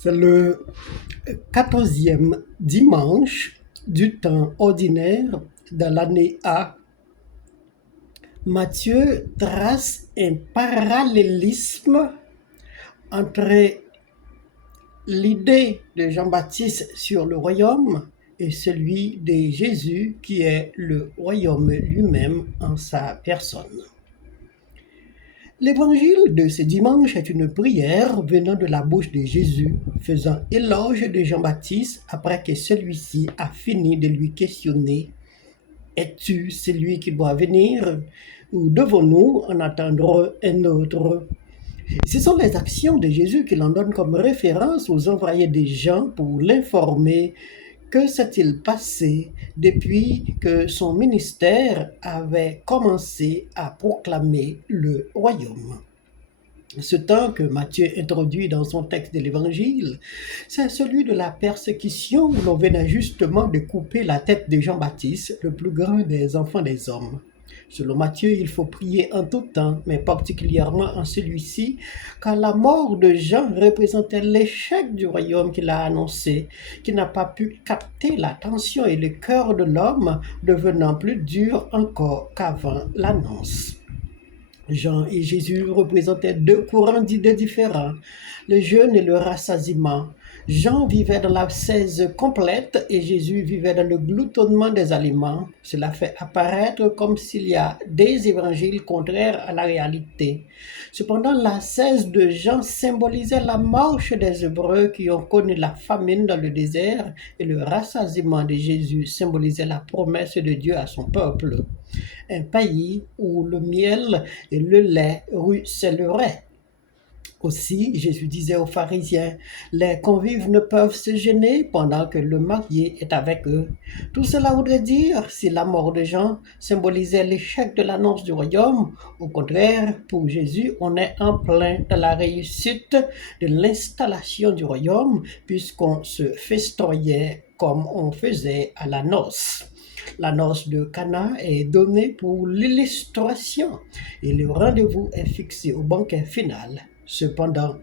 C'est le 14e dimanche du temps ordinaire de l'année A. Matthieu trace un parallélisme entre l'idée de Jean-Baptiste sur le royaume et celui de Jésus qui est le royaume lui-même en sa personne. L'évangile de ce dimanche est une prière venant de la bouche de Jésus, faisant éloge de Jean-Baptiste après que celui-ci a fini de lui questionner: es-tu celui qui doit venir ou devons-nous en attendre un autre? Ce sont les actions de Jésus qu'il en donne comme référence aux envoyés des gens pour l'informer. Que s'est-il passé depuis que son ministère avait commencé à proclamer le royaume? Ce temps que Matthieu introduit dans son texte de l'Évangile, c'est celui de la persécution où l'on venait justement de couper la tête de Jean-Baptiste, le plus grand des enfants des hommes. Selon Matthieu, il faut prier en tout temps, mais particulièrement en celui-ci, car la mort de Jean représentait l'échec du royaume qu'il a annoncé, qui n'a pas pu capter l'attention et le cœur de l'homme, devenant plus dur encore qu'avant l'annonce. Jean et Jésus représentaient deux courants d'idées différents, le jeûne et le rassasiement. Jean vivait dans l'ascèse complète et Jésus vivait dans le gloutonnement des aliments. Cela fait apparaître comme s'il y a des évangiles contraires à la réalité. Cependant, l'ascèse de Jean symbolisait la marche des Hébreux qui ont connu la famine dans le désert et le rassasiement de Jésus symbolisait la promesse de Dieu à son peuple. Un pays où le miel et le lait ruisselleraient. Aussi, Jésus disait aux pharisiens: les convives ne peuvent se gêner pendant que le marié est avec eux. Tout cela voudrait dire, si la mort de Jean symbolisait l'échec de l'annonce du royaume, au contraire, pour Jésus, on est en plein dans la réussite de l'installation du royaume, puisqu'on se festoyait comme on faisait à la noce. La noce de Cana est donnée pour l'illustration et le rendez-vous est fixé au banquet final. Cependant,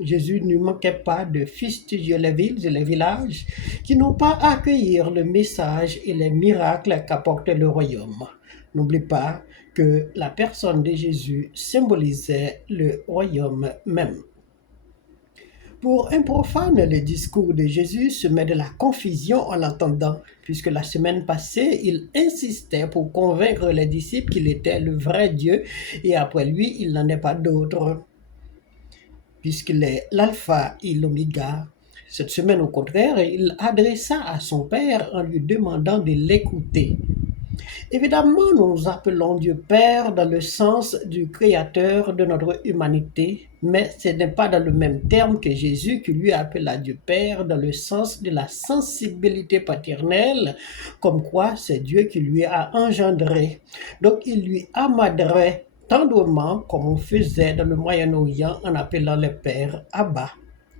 Jésus ne manquait pas de fustiger les villes et les villages qui n'ont pas accueilli le message et les miracles qu'apporte le royaume. N'oublie pas que la personne de Jésus symbolisait le royaume même. Pour un profane, le discours de Jésus se met de la confusion en l'entendant, puisque la semaine passée, il insistait pour convaincre les disciples qu'il était le vrai Dieu et après lui, il n'en est pas d'autre, puisqu'il est l'alpha et l'oméga. Cette semaine, au contraire, il adressa à son Père en lui demandant de l'écouter. Évidemment, nous appelons Dieu Père dans le sens du Créateur de notre humanité, mais ce n'est pas dans le même terme que Jésus qui lui appela Dieu Père dans le sens de la sensibilité paternelle, comme quoi c'est Dieu qui lui a engendré. Donc il lui amaderait tendrement comme on faisait dans le Moyen-Orient en appelant le Père Abba.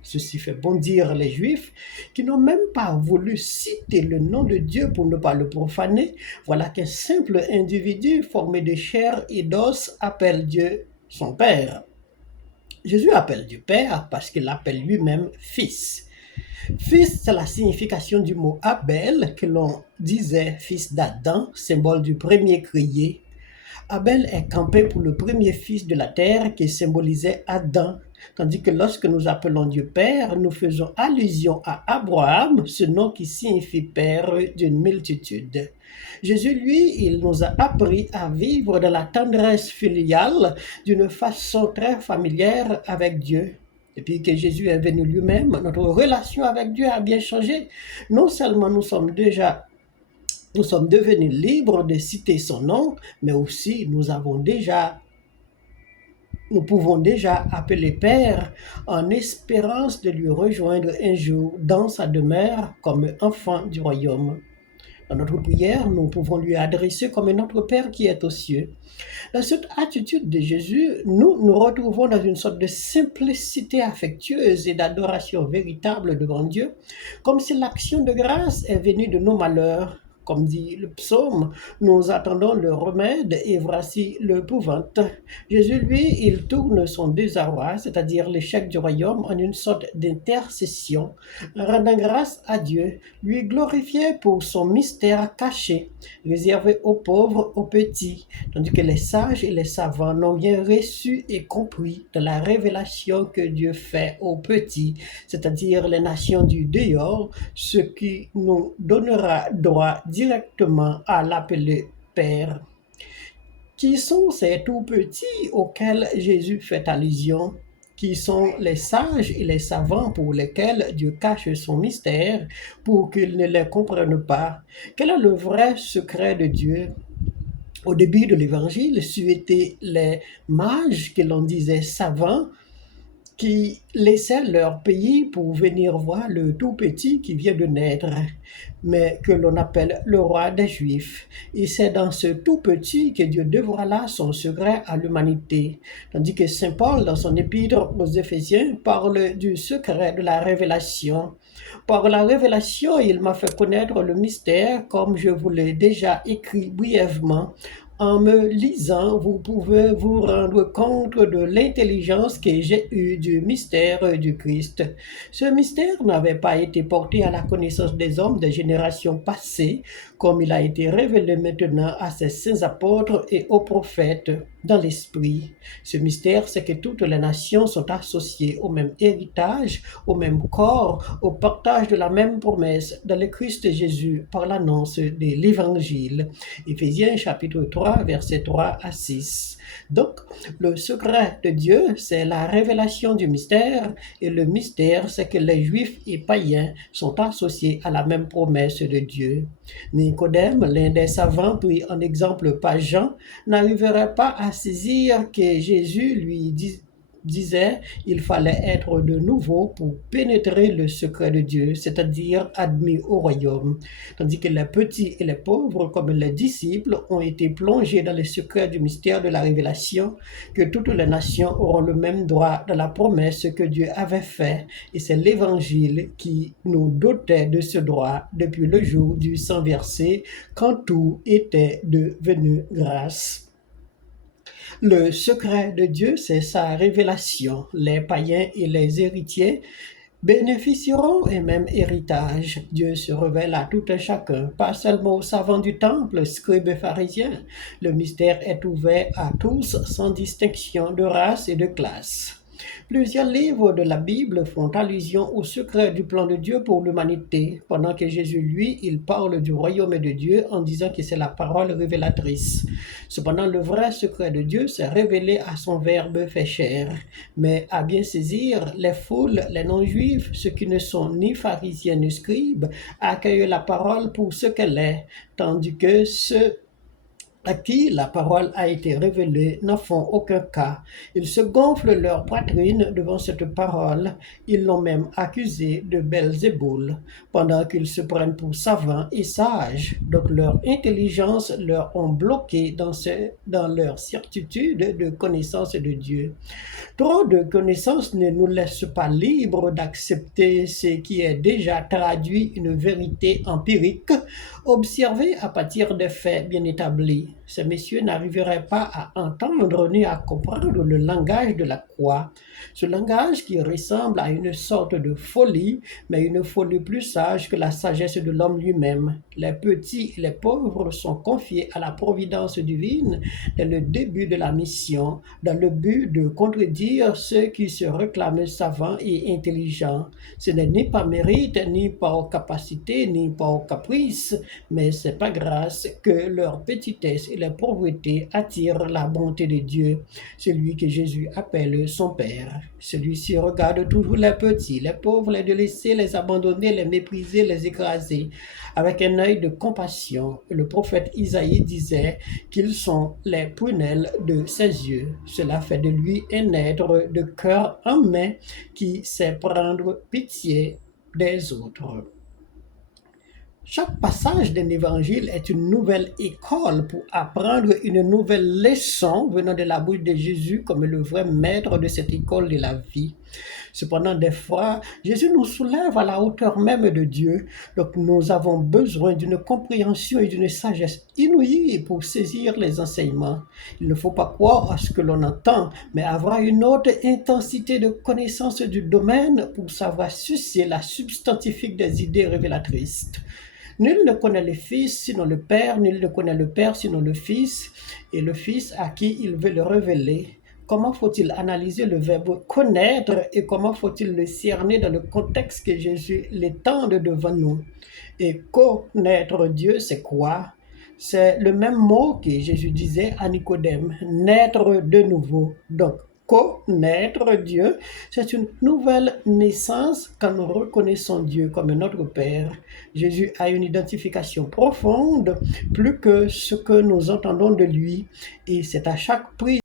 Ceci fait bondir les Juifs qui n'ont même pas voulu citer le nom de Dieu pour ne pas le profaner. Voilà qu'un simple individu formé de chair et d'os appelle Dieu son Père. Jésus appelle Dieu Père parce qu'il l'appelle lui-même Fils. Fils, c'est la signification du mot Abel, que l'on disait fils d'Adam, symbole du premier crié. Abel est campé pour le premier fils de la terre qui symbolisait Adam, tandis que lorsque nous appelons Dieu Père, nous faisons allusion à Abraham, ce nom qui signifie Père d'une multitude. Jésus, lui, il nous a appris à vivre dans la tendresse filiale d'une façon très familière avec Dieu. Depuis que Jésus est venu lui-même, notre relation avec Dieu a bien changé. Non seulement nous sommes devenus libres de citer son nom, mais aussi nous pouvons déjà appeler Père en espérance de lui rejoindre un jour dans sa demeure comme enfant du royaume. Dans notre prière, nous pouvons lui adresser comme notre Père qui est aux cieux. Dans cette attitude de Jésus, nous nous retrouvons dans une sorte de simplicité affectueuse et d'adoration véritable devant Dieu, comme si l'action de grâce est venue de nos malheurs. Comme dit le psaume, nous attendons le remède et voici l'épouvante. Jésus, lui, il tourne son désarroi, c'est-à-dire l'échec du royaume, en une sorte d'intercession, rendant grâce à Dieu, lui glorifié pour son mystère caché, réservé aux pauvres, aux petits, tandis que les sages et les savants n'ont rien reçu et compris de la révélation que Dieu fait aux petits, c'est-à-dire les nations du dehors, ce qui nous donnera droit directement à l'appeler Père. Qui sont ces tout petits auxquels Jésus fait allusion? Qui sont les sages et les savants pour lesquels Dieu cache son mystère pour qu'ils ne les comprennent pas? Quel est le vrai secret de Dieu? Au début de l'évangile, c'étaient les mages que l'on disait savants qui laissaient leur pays pour venir voir le tout petit qui vient de naître, mais que l'on appelle le roi des Juifs. Et c'est dans ce tout petit que Dieu dévoila son secret à l'humanité. Tandis que Saint Paul, dans son épître aux Éphésiens, parle du secret de la révélation. Par la révélation, il m'a fait connaître le mystère, comme je vous l'ai déjà écrit brièvement. En me lisant, vous pouvez vous rendre compte de l'intelligence que j'ai eue du mystère du Christ. Ce mystère n'avait pas été porté à la connaissance des hommes des générations passées, comme il a été révélé maintenant à ses saints apôtres et aux prophètes dans l'esprit. Ce mystère, c'est que toutes les nations sont associées au même héritage, au même corps, au partage de la même promesse dans le Christ Jésus par l'annonce de l'Évangile. Éphésiens chapitre 3, versets 3 à 6. Donc, le secret de Dieu, c'est la révélation du mystère, et le mystère, c'est que les Juifs et païens sont associés à la même promesse de Dieu. Nicodème, l'un des savants pris en exemple par Jean, n'arriverait pas à saisir que Jésus lui disait il fallait être de nouveau pour pénétrer le secret de Dieu, c'est-à-dire admis au royaume. Tandis que les petits et les pauvres, comme les disciples, ont été plongés dans le secret du mystère de la révélation, que toutes les nations auront le même droit de la promesse que Dieu avait faite. Et c'est l'Évangile qui nous dotait de ce droit depuis le jour du sang versé, quand tout était devenu grâce. Le secret de Dieu, c'est sa révélation. Les païens et les héritiers bénéficieront et même héritage. Dieu se révèle à tout un chacun, pas seulement aux savants du temple, scribes et pharisiens. Le mystère est ouvert à tous sans distinction de race et de classe. Plusieurs livres de la Bible font allusion au secret du plan de Dieu pour l'humanité, pendant que Jésus, lui, il parle du royaume de Dieu en disant que c'est la parole révélatrice. Cependant, le vrai secret de Dieu s'est révélé à son Verbe fait chair. Mais à bien saisir, les foules, les non-juifs, ceux qui ne sont ni pharisiens ni scribes, accueillent la parole pour ce qu'elle est, tandis que ceux à qui la parole a été révélée n'en font aucun cas. Ils se gonflent leur poitrine devant cette parole. Ils l'ont même accusé de Belzéboul, pendant qu'ils se prennent pour savants et sages. Donc leur intelligence leur ont bloqué dans leur certitude de connaissance de Dieu. Trop de connaissances ne nous laissent pas libres d'accepter ce qui est déjà traduit une vérité empirique, observée à partir des faits bien établis. Ces messieurs n'arriveraient pas à entendre ni à comprendre le langage de la croix, ce langage qui ressemble à une sorte de folie, mais une folie plus sage que la sagesse de l'homme lui-même. Les petits et les pauvres sont confiés à la providence divine dès le début de la mission, dans le but de contredire ceux qui se réclament savants et intelligents. Ce n'est ni par mérite, ni par capacité, ni par caprice, mais c'est par grâce que leur petitesse et leur pauvreté attirent la bonté de Dieu, celui que Jésus appelle son Père. Celui-ci regarde toujours les petits, les pauvres, les délaissés, les abandonnés, les méprisés, les écrasés, avec un œil de compassion. Le prophète Isaïe disait qu'ils sont les prunelles de ses yeux. Cela fait de lui un être de cœur humain qui sait prendre pitié des autres. Chaque passage d'un évangile est une nouvelle école pour apprendre une nouvelle leçon venant de la bouche de Jésus comme le vrai maître de cette école de la vie. Cependant, des fois, Jésus nous soulève à la hauteur même de Dieu. Donc, nous avons besoin d'une compréhension et d'une sagesse inouïe pour saisir les enseignements. Il ne faut pas croire à ce que l'on entend, mais avoir une haute intensité de connaissance du domaine pour savoir sucer la substantifique des idées révélatrices. Nul ne connaît le Fils sinon le Père, nul ne connaît le Père sinon le Fils, et le Fils à qui il veut le révéler. Comment faut-il analyser le verbe connaître et comment faut-il le cerner dans le contexte que Jésus l'étende devant nous? Et connaître Dieu, c'est quoi? C'est le même mot que Jésus disait à Nicodème, naître de nouveau. Donc, connaître Dieu, c'est une nouvelle naissance quand nous reconnaissons Dieu comme notre Père. Jésus a une identification profonde, plus que ce que nous entendons de lui, et c'est à chaque prière